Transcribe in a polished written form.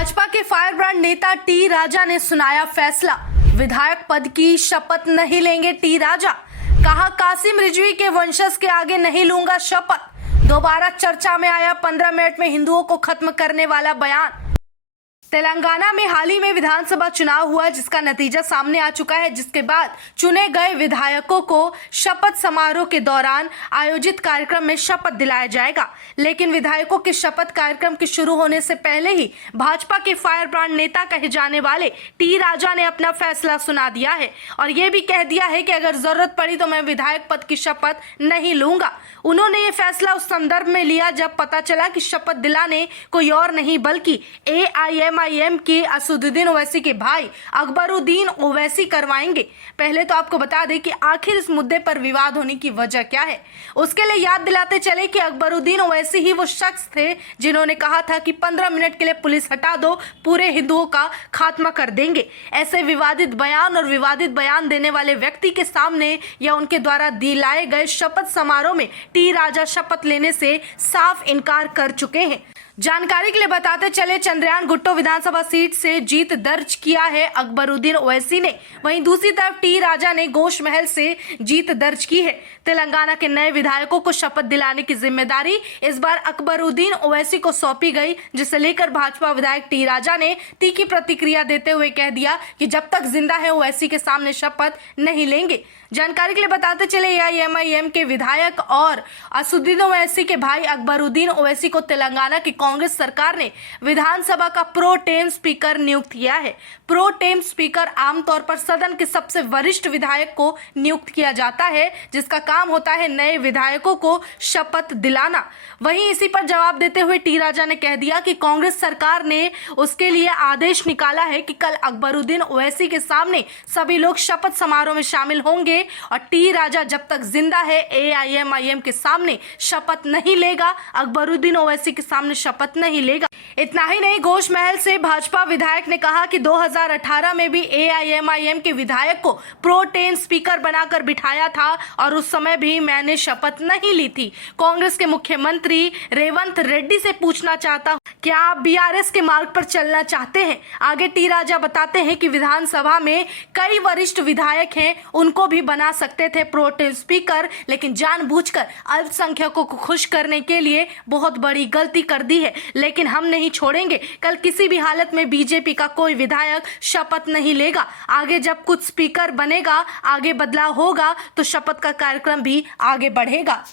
भाजपा के फायरब्रांड नेता टी राजा ने सुनाया फैसला। विधायक पद की शपथ नहीं लेंगे टी राजा। कहा, कासिम रिजवी के वंशज के आगे नहीं लूंगा शपथ। दोबारा चर्चा में आया 15 मिनट में हिंदुओं को खत्म करने वाला बयान। तेलंगाना में हाल ही में विधानसभा चुनाव हुआ, जिसका नतीजा सामने आ चुका है, जिसके बाद चुने गए विधायकों को शपथ समारोह के दौरान आयोजित कार्यक्रम में शपथ दिलाया जाएगा। लेकिन विधायकों के शपथ कार्यक्रम के शुरू होने से पहले ही भाजपा के फायरब्रांड नेता कहे जाने वाले टी राजा ने अपना फैसला सुना दिया है और ये भी कह दिया है कि अगर जरूरत पड़ी तो मैं विधायक पद की शपथ नहीं लूंगा। उन्होंने ये फैसला उस संदर्भ में लिया जब पता चला कि शपथ दिलाने कोई और नहीं बल्कि AIMIM के असदुद्दीन ओवैसी के भाई अकबरुद्दीन ओवैसी करवाएंगे। पहले तो आपको बता दें कि आखिर इस मुद्दे पर विवाद होने की वजह क्या है। उसके लिए याद दिलाते चले कि अकबरुद्दीन ओवैसी ही वो शख्स थे जिन्होंने कहा था कि 15 मिनट के लिए पुलिस हटा दो, पूरे हिंदुओं का खात्मा कर देंगे। ऐसे विवादित बयान और विवादित बयान देने वाले व्यक्ति के सामने या उनके द्वारा दिलाए गए शपथ समारोह में टी राजा शपथ लेने से साफ इनकार कर चुके हैं। जानकारी के लिए बताते चले, चंद्रयान गुट्टो विधानसभा सीट से जीत दर्ज किया है अकबरुद्दीन ओवैसी ने। वहीं दूसरी तरफ टी राजा ने गोश महल से जीत दर्ज की है। तेलंगाना के नए विधायकों को शपथ दिलाने की जिम्मेदारी इस बार अकबरुद्दीन ओवैसी को सौंपी गई, जिसे लेकर भाजपा विधायक टी राजा ने तीखी प्रतिक्रिया देते हुए कह दिया कि जब तक जिंदा है ओवैसी के सामने शपथ नहीं लेंगे। जानकारी के लिए बताते चले, AIMIM के विधायक और असदुद्दीन ओवैसी के भाई अकबरुद्दीन ओवैसी को तेलंगाना की कांग्रेस सरकार ने विधानसभा का प्रोटेम स्पीकर नियुक्त किया है। प्रोटेम स्पीकर आमतौर पर सदन के सबसे वरिष्ठ विधायक को नियुक्त किया जाता है, जिसका काम होता है नए विधायकों को शपथ दिलाना। वहीं इसी पर जवाब देते हुए टी राजा ने कह दिया कि कांग्रेस सरकार ने उसके लिए आदेश निकाला है कि कल अकबरुद्दीन ओवैसी के सामने सभी लोग शपथ समारोह में शामिल होंगे और टी राजा जब तक जिंदा है AIMIM के सामने शपथ नहीं लेगा, अकबरुद्दीन ओवैसी के सामने शपथ नहीं लेगा। इतना ही नहीं, घोष महल से भाजपा विधायक ने कहा कि 2018 में भी AIMIM के विधायक को प्रोटेम स्पीकर बनाकर बिठाया था और उस समय भी मैंने शपथ नहीं ली थी। कांग्रेस के मुख्यमंत्री रेवंत रेड्डी से पूछना चाहता हूं, क्या आप BRS के मार्ग पर चलना चाहते हैं? आगे टी राजा बताते हैं कि विधानसभा में कई वरिष्ठ विधायक हैं, उनको भी बना सकते थे प्रोटेम स्पीकर, लेकिन जानबूझकर अल्पसंख्यकों को खुश करने के लिए बहुत बड़ी गलती कर दी है। लेकिन हम नहीं छोड़ेंगे, कल किसी भी हालत में बीजेपी का कोई विधायक शपथ नहीं लेगा। आगे जब कुछ स्पीकर बनेगा, आगे बदलाव होगा तो शपथ का कार्यक्रम भी आगे बढ़ेगा।